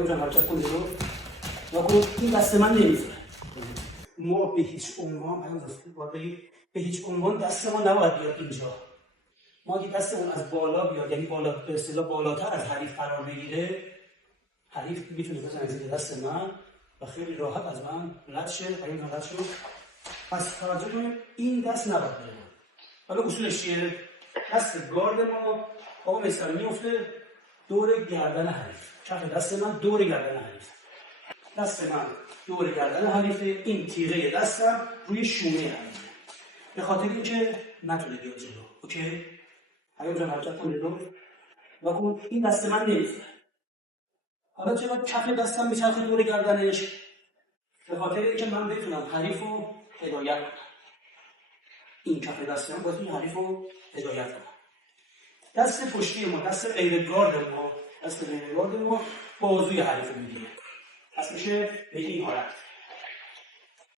پیام جان حرکت کن رو نکن. این دست من نمیزه. ما به هیچ عنوان پیام جان باید به هیچ عنوان دست ما نباید بیاد اینجا. ما اگه دستمون از بالا بیاد، یعنی بالا به اصطلاح بالاتر از حریف قرار بگیره، حریف میتونه بزنه زیر دست من و خیلی راحت از من رد شه. پیام جان رد شد. پس توجه کنید این دست نباید بره. حالا اصولش چیه؟ دست گارد ما آقا مثلا میفته دور گردن حریف. کف دست من دور گردن حریف. دست من دور گردن حریفه. این تیغه دستم روی شونه حریفه. به خاطر اینکه نتونه بیاد جلو. اوکی؟ پیام جان حرکت کن رو. نکن. این دست من نمیزه. حالا چرا کف دستم میچرخه دور گردنش؟ به خاطر اینکه من بتونم حریف رو هدایت کنم. این کف دستم باید این حریف رو هدایت کنم. دست پشتی ما، دست غیر گارد ما بازوی حریف رو میگیره. پس میشه به این حالت.